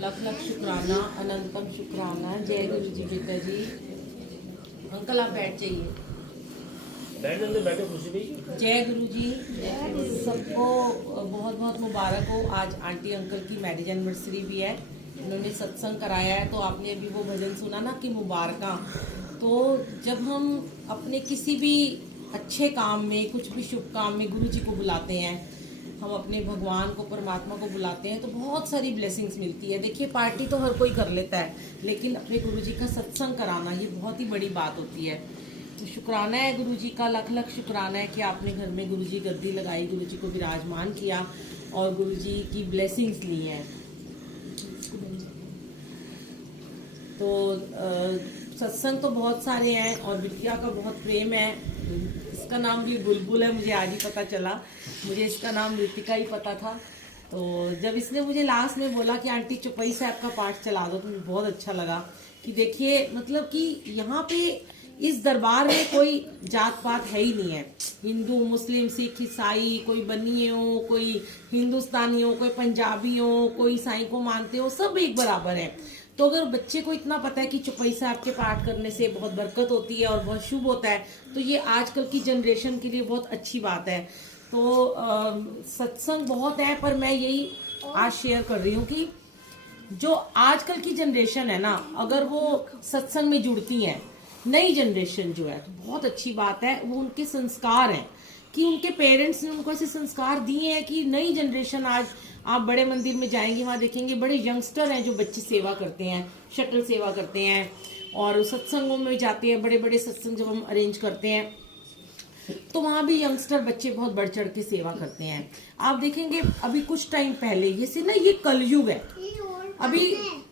लख लख शुक्राना, अनंतम शुक्राना। जय गुरु जी बेटा जी। अंकल आप बैठ जाइए। बैठो खुशी भाई। जय गुरु जी। सबको बहुत बहुत मुबारक हो। आज आंटी अंकल की मैरिज एनिवर्सरी भी है। उन्होंने सत्संग कराया है, तो आपने अभी वो भजन सुना ना कि मुबारका। तो जब हम अपने किसी भी अच्छे काम में, कुछ भी शुभ काम में गुरु जी को बुलाते हैं, हम अपने भगवान को, परमात्मा को बुलाते हैं, तो बहुत सारी ब्लेसिंग्स मिलती है। देखिए पार्टी तो हर कोई कर लेता है, लेकिन अपने गुरु जी का सत्संग कराना ये बहुत ही बड़ी बात होती है। तो शुक्राना है गुरु जी का, लख लख शुक्राना है कि आपने घर में गुरु जी गद्दी लगाई, गुरु जी को विराजमान किया और गुरु जी की ब्लेसिंग्स ली हैं। तो सत्संग तो बहुत सारे हैं और विद्या का बहुत प्रेम है। इसका नाम भी बुलबुल है, मुझे आज ही पता चला। मुझे इसका नाम ऋतिका ही पता था। तो जब इसने मुझे लास्ट में बोला कि आंटी चौपाई साहब का पाठ चला दो, तो मुझे बहुत अच्छा लगा कि देखिए मतलब कि यहाँ पे इस दरबार में कोई जात पात है ही नहीं है। हिंदू, मुस्लिम, सिख, ईसाई, कोई बनिए हो, कोई हिंदुस्तानी हो, कोई पंजाबी हो, कोई साईं को मानते हो, सब एक बराबर है। तो अगर बच्चे को इतना पता है कि चौपाई साहब के पाठ करने से बहुत बरकत होती है और बहुत शुभ होता है, तो ये आजकल की जनरेशन के लिए बहुत अच्छी बात है। तो सत्संग बहुत है, पर मैं यही आज शेयर कर रही हूँ कि जो आजकल की जनरेशन है ना, अगर वो सत्संग में जुड़ती हैं, नई जनरेशन जो है, तो बहुत अच्छी बात है। वो उनके संस्कार हैं कि उनके पेरेंट्स ने उनको ऐसे संस्कार दिए हैं कि नई जनरेशन आज आप बड़े मंदिर में जाएंगे, वहाँ देखेंगे बड़े यंगस्टर हैं जो बच्चे सेवा करते हैं, शटल सेवा करते हैं और सत्संगों में जाते हैं। बड़े बड़े सत्संग जब हम अरेंज करते हैं तो वहाँ भी यंगस्टर बच्चे बहुत बढ़ चढ़ के सेवा करते हैं। आप देखेंगे अभी कुछ टाइम पहले, जैसे ना ये कलयुग है, अभी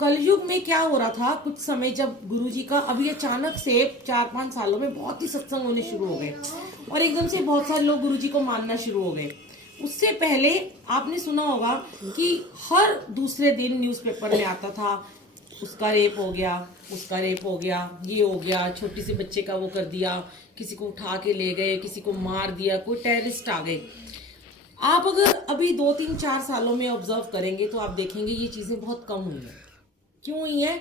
कलयुग में क्या हो रहा था, कुछ समय जब गुरुजी का अभी अचानक से 4-5 सालों में बहुत ही सत्संग होने शुरू हो गए और एकदम से बहुत सारे लोग गुरुजी को मानना शुरू हो गए। उससे पहले आपने सुना होगा कि हर दूसरे दिन न्यूज़पेपर में आता था, उसका रेप हो गया, उसका रेप हो गया, ये हो गया, छोटी सी बच्चे का वो कर दिया, किसी को उठा के ले गए, किसी को मार दिया, कोई टेररिस्ट आ गए। आप अगर अभी 2-3-4 सालों में ऑब्जर्व करेंगे तो आप देखेंगे ये चीजें बहुत कम हुई हैं। क्यों हुई है?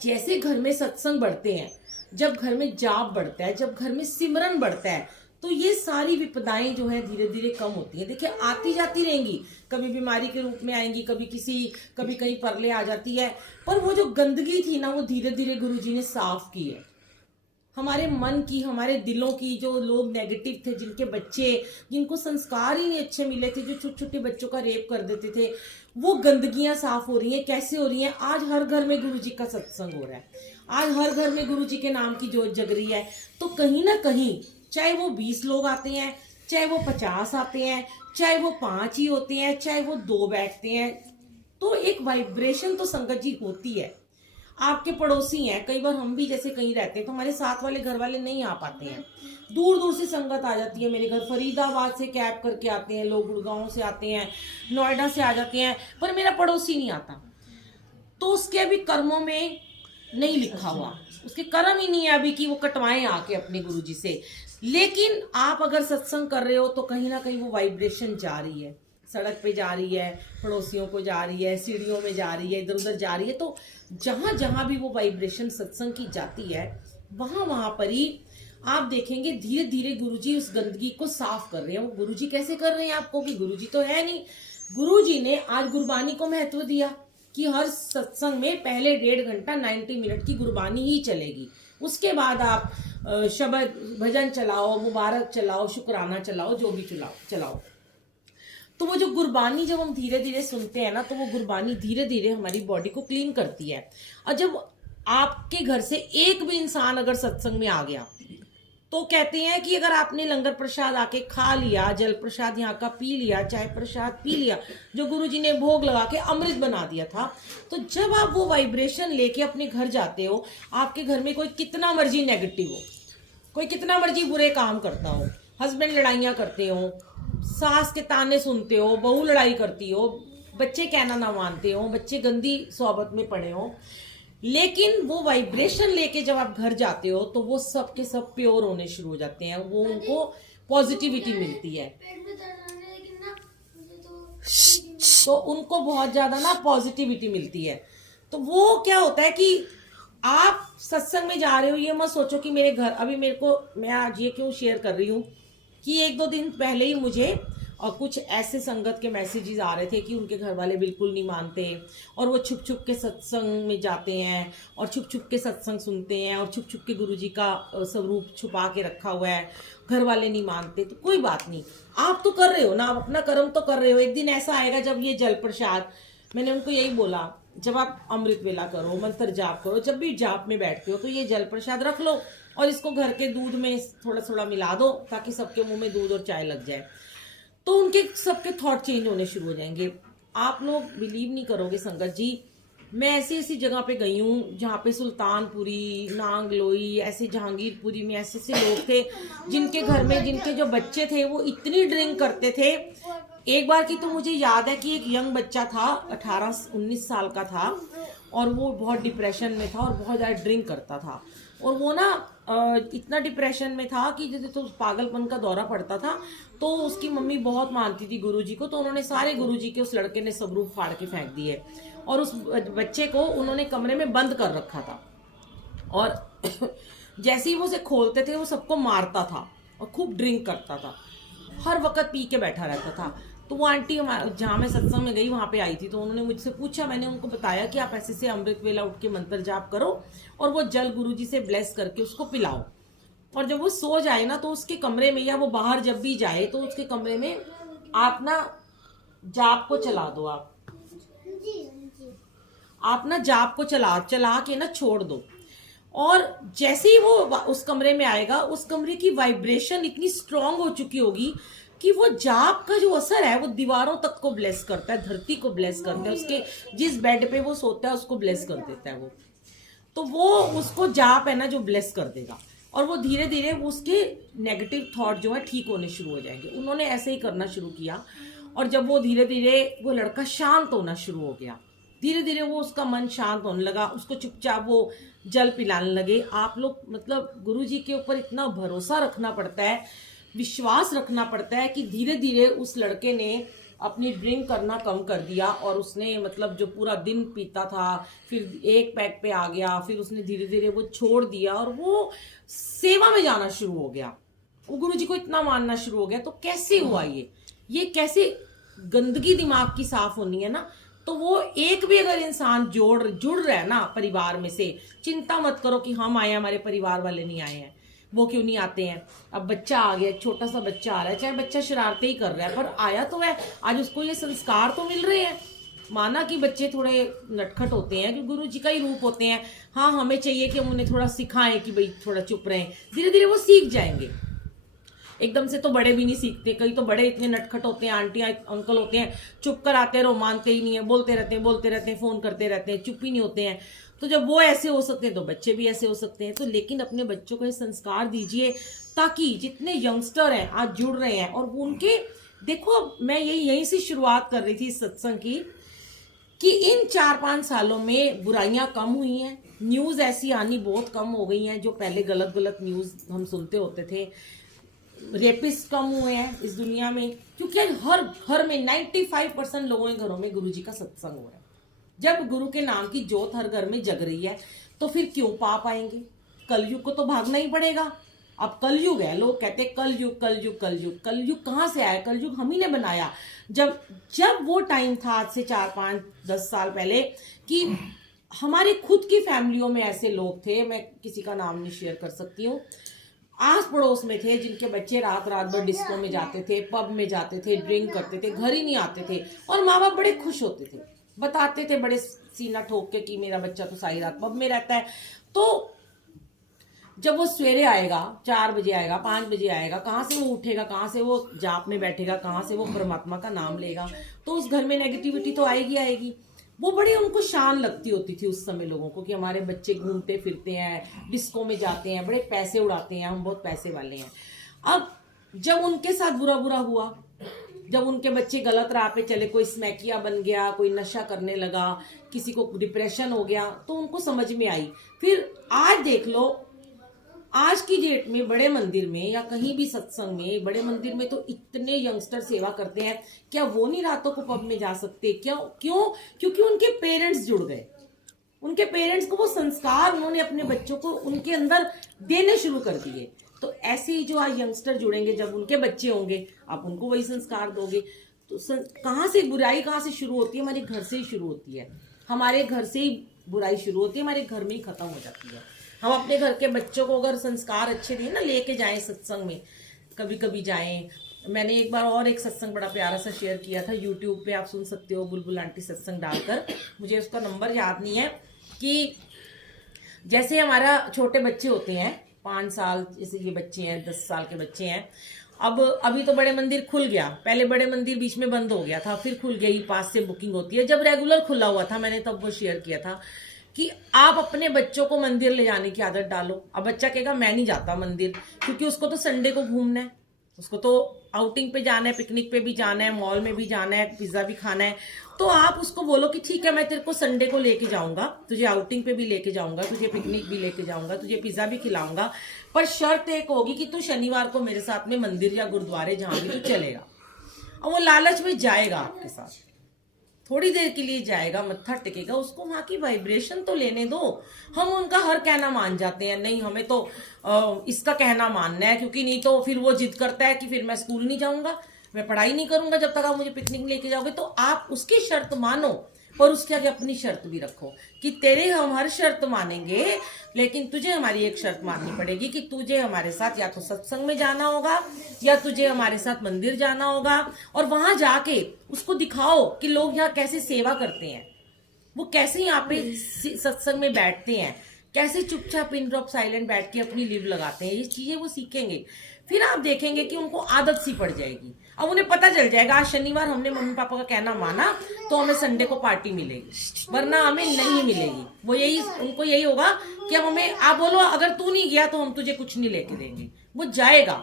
जैसे घर में सत्संग बढ़ते हैं, जब घर में जाप बढ़ता है, जब घर में सिमरन बढ़ता है, तो ये सारी विपदाएं जो है धीरे धीरे कम होती हैं। देखिए आती जाती रहेंगी, कभी बीमारी के रूप में आएंगी, कभी कहीं परले आ जाती है, पर वो जो गंदगी थी ना, वो धीरे धीरे गुरुजी ने साफ की है। हमारे मन की, हमारे दिलों की, जो लोग नेगेटिव थे, जिनके बच्चे, जिनको संस्कार ही नहीं अच्छे मिले थे, जो छोटे छोटे बच्चों का रेप कर देते थे, वो गंदगियां साफ हो रही हैं। कैसे हो रही हैं? आज हर घर में गुरुजी का सत्संग हो रहा है, आज हर घर में गुरुजी के नाम की जोत जग रही है। तो कहीं ना कहीं, चाहे वो 20 लोग आते हैं, चाहे वो 50 आते हैं, चाहे वो 5 ही होते हैं, चाहे वो 2 बैठते हैं, तो एक वाइब्रेशन तो संगत जी होती है। आपके पड़ोसी हैं, कई बार हम भी जैसे कहीं रहते हैं तो हमारे साथ वाले घर वाले नहीं आ पाते हैं, दूर दूर से संगत आ जाती है। मेरे घर फरीदाबाद से कैब करके आते हैं लोग, गुड़गांव से आते हैं, नोएडा से आ जाते हैं, पर मेरा पड़ोसी नहीं आता। तो उसके अभी कर्मों में नहीं लिखा हुआ, उसके कर्म ही नहीं है अभी कि वो कटवाएं आके अपने गुरुजी से। लेकिन आप अगर सत्संग कर रहे हो तो कहीं ना कहीं वो वाइब्रेशन जा रही है, सड़क पे जा रही है, पड़ोसियों को जा रही है, सीढ़ियों में जा रही है, इधर उधर जा रही है। तो जहां जहां भी वो वाइब्रेशन सत्संग की जाती है, वहां वहां पर ही आप देखेंगे धीरे धीरे गुरुजी उस गंदगी को साफ कर रहे हैं। वो गुरुजी कैसे कर रहे हैं आपको, कि गुरुजी तो है नहीं, गुरुजी ने आज गुरबानी को महत्व दिया कि हर सत्संग में पहले 1.5 घंटा 90 मिनट की गुरबानी ही चलेगी। उसके बाद आप शब्द भजन चलाओ, मुबारक चलाओ, शुक्राना चलाओ, जो भी चलाओ। तो वो जो गुरबानी जब हम धीरे धीरे सुनते हैं ना, तो वो गुरबानी धीरे धीरे हमारी बॉडी को क्लीन करती है। और जब आपके घर से एक भी इंसान अगर सत्संग में आ गया, तो कहते हैं कि अगर आपने लंगर प्रसाद आके खा लिया, जल प्रसाद यहाँ का पी लिया, चाय प्रसाद पी लिया, जो गुरुजी ने भोग लगा के अमृत बना दिया था, तो जब आप वो वाइब्रेशन लेके अपने घर जाते हो, आपके घर में कोई कितना मर्जी नेगेटिव हो, कोई कितना मर्जी बुरे काम करता हो, हस्बैंड लड़ाइयाँ करते हो, सास के ताने सुनते हो, बहू लड़ाई करती हो, बच्चे कहना ना मानते हो, बच्चे गंदी सोहबत में पड़े हो, लेकिन वो वाइब्रेशन लेके जब आप घर जाते हो तो वो सब के सब प्योर होने शुरू हो जाते हैं, वो उनको पॉजिटिविटी मिलती है। तो उनको बहुत ज्यादा ना पॉजिटिविटी मिलती है। तो वो क्या होता है कि आप सत्संग में जा रहे हो, ये मत सोचो कि मेरे घर, अभी मेरे को, मैं आज ये क्यों शेयर कर रही हूँ कि 1-2 दिन पहले ही मुझे और कुछ ऐसे संगत के मैसेजेस आ रहे थे कि उनके घर वाले बिल्कुल नहीं मानते और वो छुप छुप के सत्संग में जाते हैं और छुप छुप के सत्संग सुनते हैं और छुप छुप के गुरुजी का स्वरूप छुपा के रखा हुआ है, घर वाले नहीं मानते। तो कोई बात नहीं, आप तो कर रहे हो ना, आप अपना कर्म तो कर रहे हो। एक दिन ऐसा आएगा जब ये जल प्रसाद, मैंने उनको यही बोला, जब आप अमृत वेला करो, मंत्र जाप करो, जब भी जाप में बैठते हो तो ये जल प्रसाद रख लो और इसको घर के दूध में थोड़ा थोड़ा मिला दो ताकि सबके मुंह में दूध और चाय लग जाए। तो उनके सबके थॉट चेंज होने शुरू हो जाएंगे। आप लोग बिलीव नहीं करोगे संगत जी, मैं ऐसी ऐसी जगह पे गई हूँ जहाँ पे सुल्तानपुरी, नांगलोई, ऐसे जहांगीरपुरी में ऐसे ऐसे लोग थे जिनके घर में जिनके जो बच्चे थे वो इतनी ड्रिंक करते थे। एक बार की तो मुझे याद है कि एक यंग बच्चा था, 18-19 साल का था और वो बहुत डिप्रेशन में था और बहुत ज़्यादा ड्रिंक करता था। और वो ना इतना डिप्रेशन में था कि जैसे तो पागलपन का दौरा पड़ता था। तो उसकी मम्मी बहुत मानती थी गुरुजी को, तो उन्होंने सारे गुरुजी के, उस लड़के ने सब रूप फाड़ के फेंक दिए और उस बच्चे को उन्होंने कमरे में बंद कर रखा था। और जैसे ही वो उसे खोलते थे वो सबको मारता था और खूब ड्रिंक करता था, हर वक्त पी के बैठा रहता था। तो वो आंटी जहाँ मैं सत्संग में गई वहाँ पे आई थी, तो उन्होंने मुझसे पूछा, मैंने उनको बताया कि आप ऐसे से अमृत वेला उठ के मंत्र जाप करो और वो जल गुरुजी से ब्लेस करके उसको पिलाओ, और जब वो सो जाए ना तो उसके कमरे में, या वो बाहर जब भी जाए तो उसके कमरे में आप ना जाप को चला दो। आप ना जाप को चला के ना छोड़ दो, और जैसे ही वो उस कमरे में आएगा उस कमरे की वाइब्रेशन इतनी स्ट्रांग हो चुकी होगी कि वो जाप का जो असर है वो दीवारों तक को ब्लेस करता है, धरती को ब्लेस करता है, उसके जिस बेड पे वो सोता है उसको ब्लेस कर देता है वो। तो वो उसको जाप है ना जो ब्लेस कर देगा, और वो धीरे धीरे उसके नेगेटिव थॉट जो है ठीक होने शुरू हो जाएंगे। उन्होंने ऐसे ही करना शुरू किया, और जब वो धीरे धीरे वो लड़का शांत होना शुरू हो गया, धीरे धीरे वो उसका मन शांत होने लगा, उसको चुपचाप वो जल पिलाने लगे। आप लोग मतलब गुरुजी के ऊपर इतना भरोसा रखना पड़ता है, विश्वास रखना पड़ता है कि धीरे धीरे उस लड़के ने अपनी ड्रिंक करना कम कर दिया, और उसने मतलब जो पूरा दिन पीता था फिर एक पैक पे आ गया, फिर उसने धीरे धीरे वो छोड़ दिया और वो सेवा में जाना शुरू हो गया, वो गुरुजी को इतना मानना शुरू हो गया। तो कैसे हुआ ये कैसे गंदगी दिमाग की साफ होनी है ना। तो वो एक भी अगर इंसान जुड़ रहा है ना परिवार में से, चिंता मत करो कि हम आए हमारे परिवार वाले नहीं आए हैं, वो क्यों नहीं आते हैं। अब बच्चा आ गया, छोटा सा बच्चा आ रहा है, चाहे बच्चा शरारते ही कर रहा है पर आया तो है, आज उसको ये संस्कार तो मिल रहे हैं। माना कि बच्चे थोड़े नटखट होते हैं, जो गुरु जी का ही रूप होते हैं, हाँ हमें चाहिए कि हम उन्हें थोड़ा सिखाएं कि भाई थोड़ा चुप रहें, धीरे धीरे वो सीख जाएंगे। एकदम से तो बड़े भी नहीं सीखते, कई तो बड़े इतने नटखट होते हैं, आंटियां अंकल होते हैं, चुप कर आते रहो मानते ही नहीं है, बोलते रहते हैं, फोन करते रहते हैं, चुप ही नहीं होते हैं। तो जब वो ऐसे हो सकते हैं तो बच्चे भी ऐसे हो सकते हैं। तो लेकिन अपने बच्चों को ये संस्कार दीजिए ताकि जितने यंगस्टर हैं आज जुड़ रहे हैं, और उनके देखो मैं यहीं से शुरुआत कर रही थी सत्संग की, कि इन 4-5 सालों में बुराइयां कम हुई हैं, न्यूज ऐसी आनी बहुत कम हो गई हैं, जो पहले गलत गलत न्यूज हम सुनते होते थे, रेपिस्ट कम हुए हैं इस दुनिया में, क्योंकि हर घर में 95% लोगों के घरों में गुरुजी का सत्संग हो रहा है। जब गुरु के नाम की जोत हर घर में जग रही है तो फिर क्यों पाप आएंगे। कलयुग को तो भागना ही पड़ेगा। अब कलयुग है, लोग कहते हैं कलयुग कलयुग कलयुग, कलयुग कहाँ से आया? कलयुग हम ही ने बनाया। जब वो टाइम था आज से 4-5-10 साल पहले कि हमारे खुद की फैमिलियों में ऐसे लोग थे, मैं किसी का नाम नहीं शेयर कर सकती हूँ, आस पड़ोस में थे जिनके बच्चे रात भर डिस्को में जाते थे, पब में जाते थे, ड्रिंक करते थे, घर ही नहीं आते थे, और माँ बाप बड़े खुश होते थे, बताते थे बड़े सीना ठोक के कि मेरा बच्चा तो सारी रात पब में रहता है। तो जब वो सवेरे आएगा, 4 बजे आएगा, 5 बजे आएगा, कहाँ से वो उठेगा, कहाँ से वो जाप में बैठेगा, कहाँ से वो परमात्मा का नाम लेगा, तो उस घर में नेगेटिविटी तो आएगी। वो बड़ी उनको शान लगती होती थी उस समय लोगों को कि हमारे बच्चे घूमते फिरते हैं, डिस्को में जाते हैं, बड़े पैसे उड़ाते हैं, हम बहुत पैसे वाले हैं। अब जब उनके साथ बुरा हुआ, जब उनके बच्चे गलत राह पे चले, कोई स्मैकिया बन गया, कोई नशा करने लगा, किसी को डिप्रेशन हो गया, तो उनको समझ में आई। फिर आज देख लो आज की डेट में बड़े मंदिर में या कहीं भी सत्संग में, बड़े मंदिर में तो इतने यंगस्टर सेवा करते हैं, क्या वो नहीं रातों को पब में जा सकते? क्यों? क्योंकि उनके पेरेंट्स जुड़ गए, उनके पेरेंट्स को वो संस्कार उन्होंने अपने बच्चों को उनके अंदर देने शुरू कर दिए। तो ऐसे ही जो आज यंगस्टर जुड़ेंगे, जब उनके बच्चे होंगे, आप उनको वही संस्कार दोगे। तो कहाँ से बुराई कहाँ से शुरू होती है? हमारे घर से ही शुरू होती है, हमारे घर से ही बुराई शुरू होती है, हमारे घर में ही खत्म हो जाती है। हम अपने घर के बच्चों को अगर संस्कार अच्छे दें ना, लेके जाएं सत्संग में, कभी कभी जाएं। मैंने एक बार और एक सत्संग बड़ा प्यारा सा शेयर किया था यूट्यूब पे, आप सुन सकते हो, बुलबुल आंटी सत्संग डालकर, मुझे उसका नंबर याद नहीं है। कि जैसे हमारा छोटे बच्चे होते हैं, 5 साल जैसे ये बच्चे हैं, 10 साल के बच्चे हैं, अब अभी तो बड़े मंदिर खुल गया, पहले बड़े मंदिर बीच में बंद हो गया था, फिर खुल गया, ही पास से बुकिंग होती है। जब रेगुलर खुला हुआ था, मैंने तब वो शेयर किया था कि आप अपने बच्चों को मंदिर ले जाने की आदत डालो। अब बच्चा कहेगा मैं नहीं जाता मंदिर, क्योंकि उसको तो संडे को घूमना है, उसको तो आउटिंग पे जाना है, पिकनिक पे भी जाना है, मॉल में भी जाना है, पिज्जा भी खाना है। तो आप उसको बोलो कि ठीक है, मैं तेरे को संडे को लेके जाऊंगा, तुझे आउटिंग पे भी लेके जाऊंगा, तुझे पिकनिक भी लेके जाऊंगा, तुझे पिज्जा भी खिलाऊंगा, पर शर्त एक होगी कि तू शनिवार को मेरे साथ में मंदिर या गुरुद्वारे जहां भी तू चलेगा। और वो लालच में जाएगा आपके साथ, थोड़ी देर के लिए जाएगा, मत्था टेकेगा, उसको वहां की वाइब्रेशन तो लेने दो। हम उनका हर कहना मान जाते हैं, नहीं हमें तो इसका कहना मानना है, क्योंकि नहीं तो फिर वो जिद करता है कि फिर मैं स्कूल नहीं जाऊंगा, मैं पढ़ाई नहीं करूंगा जब तक आप मुझे पिकनिक लेके जाओगे। तो आप उसकी शर्त मानो, पर उसके आगे अपनी शर्त भी रखो कि तेरे हम हर शर्त मानेंगे, लेकिन तुझे हमारी एक शर्त माननी पड़ेगी कि तुझे हमारे साथ या तो सत्संग में जाना होगा, या तुझे हमारे साथ मंदिर जाना होगा, और वहां जाके उसको दिखाओ कि लोग यहाँ कैसे सेवा करते हैं, वो कैसे यहाँ पे सत्संग में बैठते हैं, कैसे चुपचाप इन ड्रॉप साइलेंट बैठ के अपनी लिव लगाते हैं। ये चीजें वो सीखेंगे, फिर आप देखेंगे कि उनको आदत सी पड़ जाएगी। अब उन्हें पता चल जाएगा, आज शनिवार हमने मम्मी पापा का कहना माना तो हमें संडे को पार्टी मिलेगी, वरना हमें नहीं मिलेगी। वो यही, उनको यही होगा कि अब हमें, आप बोलो अगर तू नहीं गया तो हम तुझे कुछ नहीं लेके देंगे, वो जाएगा।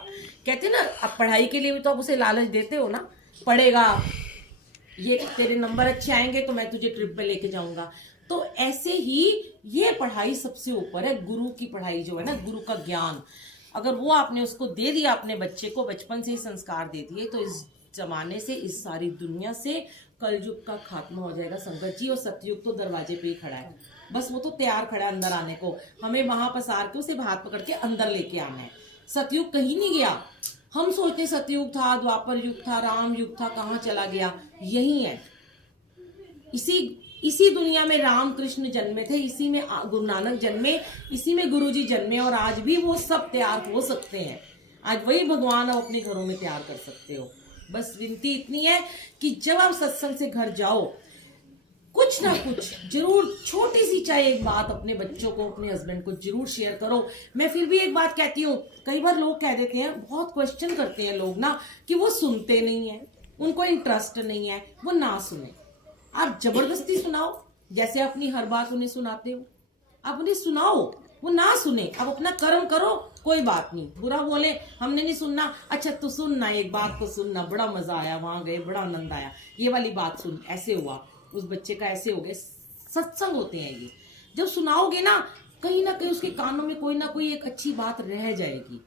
कहते हैं ना, अब पढ़ाई के लिए भी तो आप उसे लालच देते हो ना, पढ़ेगा, ये तेरे नंबर अच्छे आएंगे तो मैं तुझे ट्रिप पे लेके जाऊंगा। तो ऐसे ही ये पढ़ाई सबसे ऊपर है, गुरु की पढ़ाई जो है ना, गुरु का ज्ञान, अगर वो आपने उसको दे दिया, अपने बच्चे को बचपन से ही संस्कार दे दिए, तो इस जमाने से, इस सारी दुनिया से कलयुग का खात्मा हो जाएगा संगत जी। और सतयुग तो दरवाजे पे ही खड़ा है, बस वो तो तैयार खड़ा है अंदर आने को, हमें वहां पसार के उसे हाथ पकड़ के अंदर लेके आना है। सतयुग कहीं नहीं गया। हम सोचते सतयुग था, द्वापर युग था, राम युग था, कहाँ चला गया? यही है, इसी दुनिया में राम कृष्ण जन्मे थे, इसी में गुरु नानक जन्मे, इसी में गुरुजी जन्मे, और आज भी वो सब तैयार हो सकते हैं। आज वही भगवान आप अपने घरों में तैयार कर सकते हो। बस विनती इतनी है कि जब आप सत्संग से घर जाओ, कुछ ना कुछ जरूर, छोटी सी चाहे एक बात अपने बच्चों को, अपने हस्बैंड को जरूर शेयर करो। मैं फिर भी एक बात कहती हूँ, कई बार लोग कह देते हैं, बहुत क्वेश्चन करते हैं लोग ना, कि वो सुनते नहीं है, उनको इंटरेस्ट नहीं है, वो ना सुने। आप जबरदस्ती सुनाओ, जैसे अपनी हर बात उन्हें सुनाते हो, आप उन्हें सुनाओ, वो ना सुने, अब अपना कर्म करो, कोई बात नहीं। बुरा बोले हमने नहीं सुनना, अच्छा तो सुनना, एक बात तो सुनना, बड़ा मजा आया, वहां गए बड़ा आनंद आया, ये वाली बात सुन, ऐसे हुआ, उस बच्चे का ऐसे हो गया। सत्संग होते हैं ये, जब सुनाओगे ना कहीं उसके कानों में कोई ना कोई एक अच्छी बात रह जाएगी,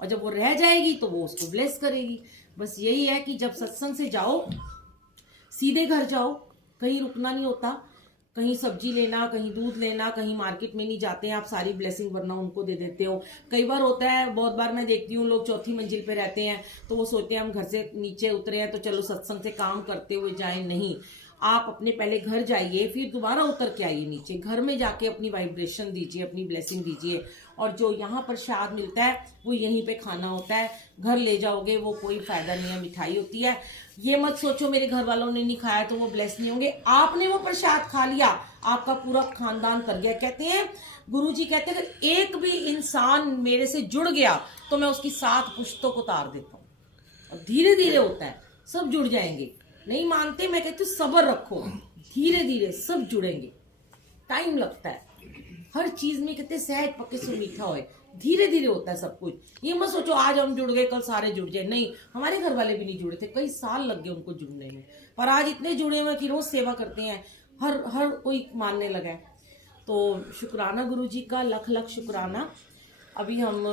और जब वो रह जाएगी तो वो उसको ब्लेस करेगी। बस यही है कि जब सत्संग से जाओ, सीधे घर जाओ, कहीं रुकना नहीं होता, कहीं सब्जी लेना, कहीं दूध लेना, कहीं मार्केट में नहीं जाते हैं आप, सारी ब्लेसिंग वरना उनको दे देते हो। कई बार होता है, बहुत बार मैं देखती हूँ, लोग चौथी मंजिल पे रहते हैं तो वो सोचते हैं हम घर से नीचे उतरे हैं तो चलो सत्संग से काम करते हुए जाएं। नहीं, आप अपने पहले घर जाइए, फिर दोबारा उतर के आइए नीचे, घर में जाके अपनी वाइब्रेशन दीजिए, अपनी ब्लेसिंग दीजिए, और जो यहाँ प्रसाद मिलता है वो यहीं पे खाना होता है। घर ले जाओगे वो कोई फायदा नहीं है, मिठाई होती है। ये मत सोचो मेरे घर वालों ने नहीं खाया तो वो ब्लेस नहीं होंगे, आपने वो प्रसाद खा लिया, आपका पूरा खानदान कर गया। कहते हैं, गुरुजी कहते हैं, अगर एक भी इंसान मेरे से जुड़ गया तो मैं उसकी 7 पुश्तों को उतार देता हूँ। और धीरे धीरे होता है, सब जुड़ जाएंगे। नहीं मानते, मैं कहती हूँ सब्र रखो, धीरे धीरे सब जुड़ेंगे, टाइम लगता है हर चीज में। कहते सहज पक्के से मीठा होए, धीरे धीरे होता है सब कुछ। ये मत सोचो आज हम जुड़ गए कल सारे जुड़ जाए, नहीं, हमारे घर वाले भी नहीं जुड़े थे, कई साल लग गए उनको जुड़ने में, पर आज इतने जुड़े हुए कि रोज सेवा करते हैं, हर कोई मानने लगा है। तो शुक्राना गुरुजी का, लख लख शुक्राना। अभी हम